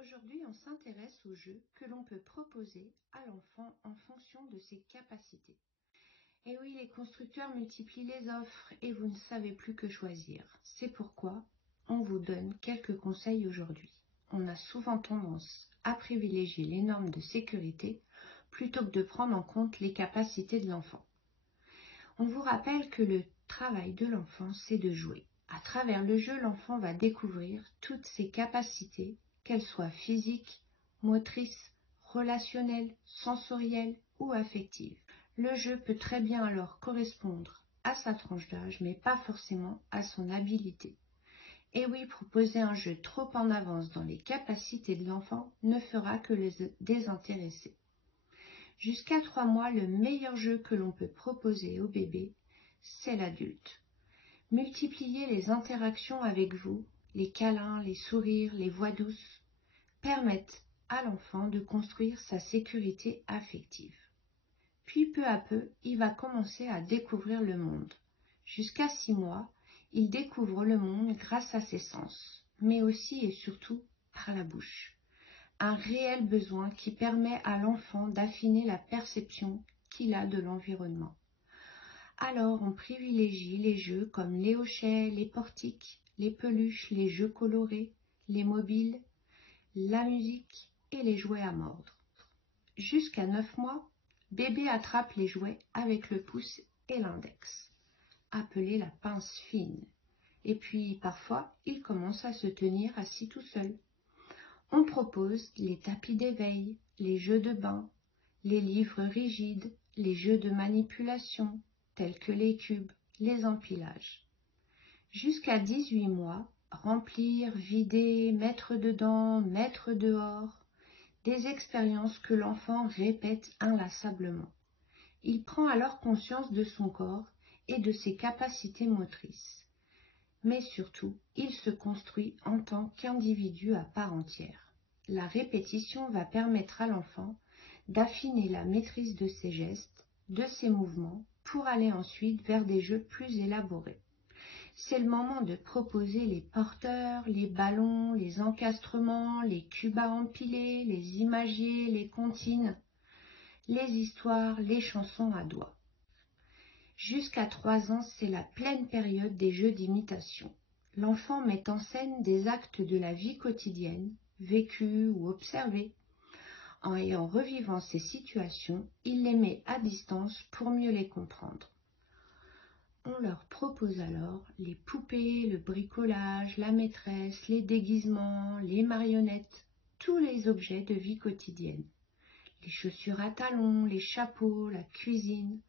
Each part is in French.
Aujourd'hui, on s'intéresse aux jeux que l'on peut proposer à l'enfant en fonction de ses capacités. Et oui, les constructeurs multiplient les offres et vous ne savez plus que choisir. C'est pourquoi on vous donne quelques conseils aujourd'hui. On a souvent tendance à privilégier les normes de sécurité plutôt que de prendre en compte les capacités de l'enfant. On vous rappelle que le travail de l'enfant, c'est de jouer. À travers le jeu, l'enfant va découvrir toutes ses capacités, qu'elles soient physiques, motrices, relationnelles, sensorielles ou affectives. Le jeu peut très bien alors correspondre à sa tranche d'âge, mais pas forcément à son habilité. Et oui, proposer un jeu trop en avance dans les capacités de l'enfant ne fera que le désintéresser. Jusqu'à 3 mois, le meilleur jeu que l'on peut proposer au bébé, c'est l'adulte. Multiplier les interactions avec vous, les câlins, les sourires, les voix douces, permettent à l'enfant de construire sa sécurité affective. Puis peu à peu, il va commencer à découvrir le monde. Jusqu'à 6 mois, il découvre le monde grâce à ses sens, mais aussi et surtout par la bouche. Un réel besoin qui permet à l'enfant d'affiner la perception qu'il a de l'environnement. Alors on privilégie les jeux comme les hochets, les portiques, les peluches, les jeux colorés, les mobiles, la musique et les jouets à mordre. Jusqu'à 9 mois, bébé attrape les jouets avec le pouce et l'index, appelée la pince fine. Et puis parfois, il commence à se tenir assis tout seul. On propose les tapis d'éveil, les jeux de bain, les livres rigides, les jeux de manipulation, tels que les cubes, les empilages. Jusqu'à 18 mois, remplir, vider, mettre dedans, mettre dehors, des expériences que l'enfant répète inlassablement. Il prend alors conscience de son corps et de ses capacités motrices. Mais surtout, il se construit en tant qu'individu à part entière. La répétition va permettre à l'enfant d'affiner la maîtrise de ses gestes, de ses mouvements, pour aller ensuite vers des jeux plus élaborés. C'est le moment de proposer les porteurs, les ballons, les encastrements, les cubes à empiler, les imagiers, les comptines, les histoires, les chansons à doigts. Jusqu'à 3 ans, c'est la pleine période des jeux d'imitation. L'enfant met en scène des actes de la vie quotidienne, vécus ou observés. Et en revivant ces situations, il les met à distance pour mieux les comprendre. On leur propose alors les poupées, le bricolage, la maîtresse, les déguisements, les marionnettes, tous les objets de vie quotidienne. Les chaussures à talons, les chapeaux, la cuisine.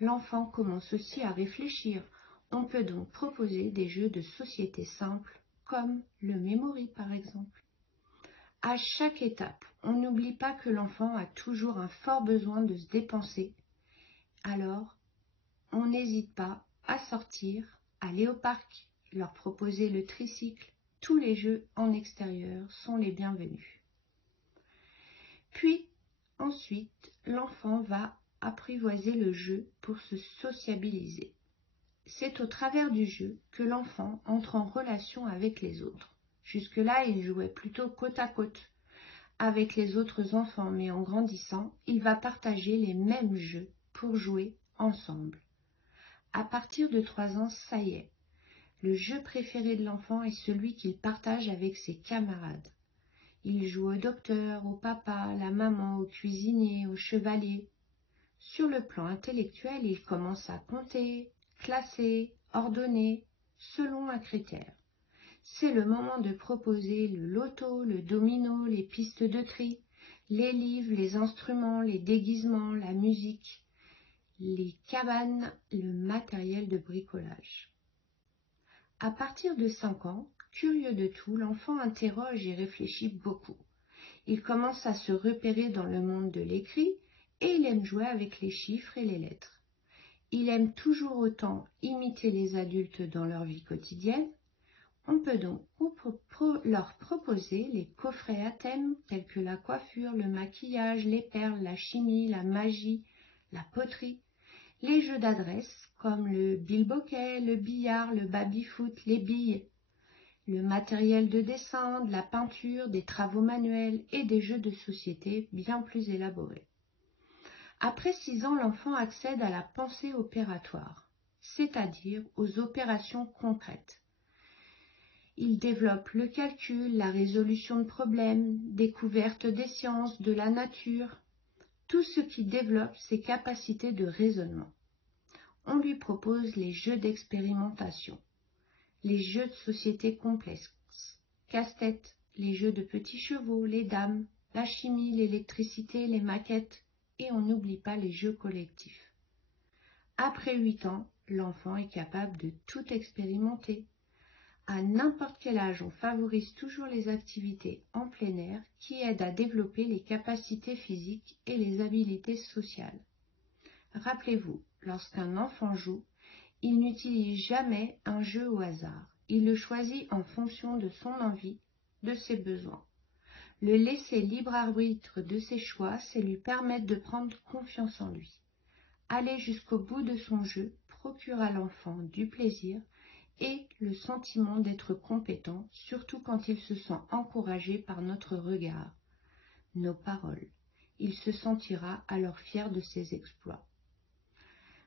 L'enfant commence aussi à réfléchir. On peut donc proposer des jeux de société simples, comme le memory par exemple. À chaque étape, on n'oublie pas que l'enfant a toujours un fort besoin de se dépenser. Alors, on n'hésite pas à sortir, aller au parc, leur proposer le tricycle. Tous les jeux en extérieur sont les bienvenus. Puis, ensuite, l'enfant va apprivoiser le jeu pour se sociabiliser. C'est au travers du jeu que l'enfant entre en relation avec les autres. Jusque-là, il jouait plutôt côte à côte avec les autres enfants, mais en grandissant, il va partager les mêmes jeux pour jouer ensemble. À partir de 3 ans, ça y est, le jeu préféré de l'enfant est celui qu'il partage avec ses camarades. Il joue au docteur, au papa, la maman, au cuisinier, au chevalier. Sur le plan intellectuel, il commence à compter, classer, ordonner, selon un critère. C'est le moment de proposer le loto, le domino, les pistes de tri, les livres, les instruments, les déguisements, la musique, les cabanes, le matériel de bricolage. À partir de 5 ans, curieux de tout, l'enfant interroge et réfléchit beaucoup. Il commence à se repérer dans le monde de l'écrit et il aime jouer avec les chiffres et les lettres. Il aime toujours autant imiter les adultes dans leur vie quotidienne. On peut donc leur proposer les coffrets à thème tels que la coiffure, le maquillage, les perles, la chimie, la magie, la poterie, les jeux d'adresse comme le bilboquet, le billard, le baby-foot, les billes, le matériel de dessin, de la peinture, des travaux manuels et des jeux de société bien plus élaborés. Après 6 ans, l'enfant accède à la pensée opératoire, c'est-à-dire aux opérations concrètes. Il développe le calcul, la résolution de problèmes, découverte des sciences, de la nature, tout ce qui développe ses capacités de raisonnement. On lui propose les jeux d'expérimentation, les jeux de société complexes, casse-tête, les jeux de petits chevaux, les dames, la chimie, l'électricité, les maquettes, et on n'oublie pas les jeux collectifs. Après 8 ans, l'enfant est capable de tout expérimenter. À n'importe quel âge, on favorise toujours les activités en plein air qui aident à développer les capacités physiques et les habiletés sociales. Rappelez-vous, lorsqu'un enfant joue, il n'utilise jamais un jeu au hasard. Il le choisit en fonction de son envie, de ses besoins. Le laisser libre arbitre de ses choix, c'est lui permettre de prendre confiance en lui. Aller jusqu'au bout de son jeu procure à l'enfant du plaisir et le sentiment d'être compétent, surtout quand il se sent encouragé par notre regard, nos paroles. Il se sentira alors fier de ses exploits.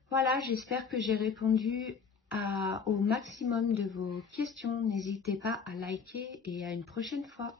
Voilà, j'espère que j'ai répondu au maximum de vos questions. N'hésitez pas à liker et à une prochaine fois.